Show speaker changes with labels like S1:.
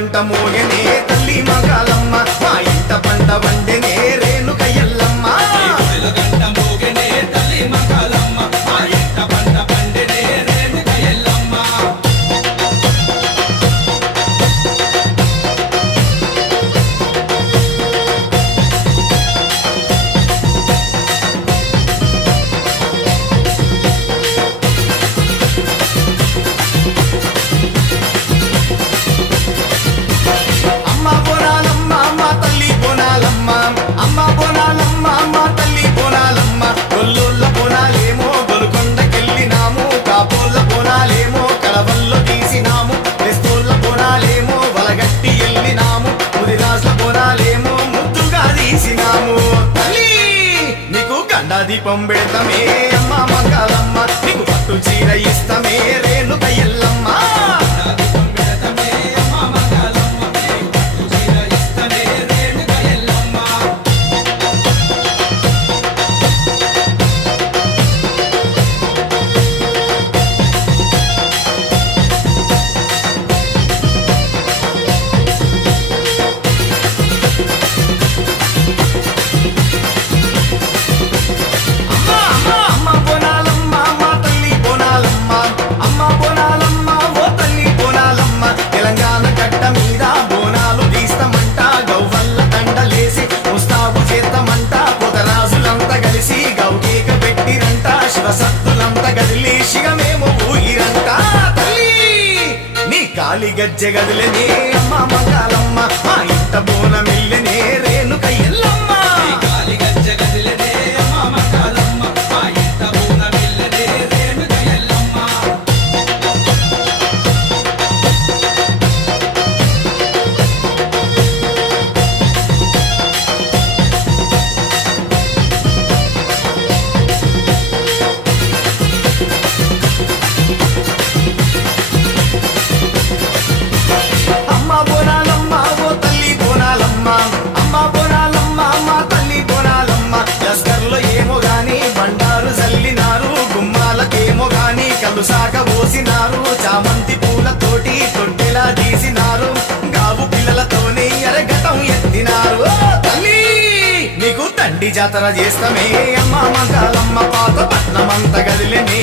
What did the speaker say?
S1: పంట మోయనే తల్లి మగాలమ్మ. మా ఇంత పంట వండెనే చేసినాము. తల్లి నీకు గండాదీపం పెడతామే. అమ్మ మంగళమ్మ పెట్టిరంట శివసత్తులంతా మేము శిగమేమో ఊగిరంట తల్లి నీ కాలి గజ్జె గదిలేనే అమ్మ మంగాలమ్మ మా ఇంట బోనమిల్లెనే రేణుక ఎల్లమ్మ గాని సాక పోసినారు చామంతి పూలతోటి తొట్టెలా తీసినారు. గాబు పిల్లలతోని అరగటం ఎత్తినారు. తల్లి నీకు తండి జాతర చేస్తామే. అమ్మ మంగళమ్మ పాత పట్నమంత గదిలేనే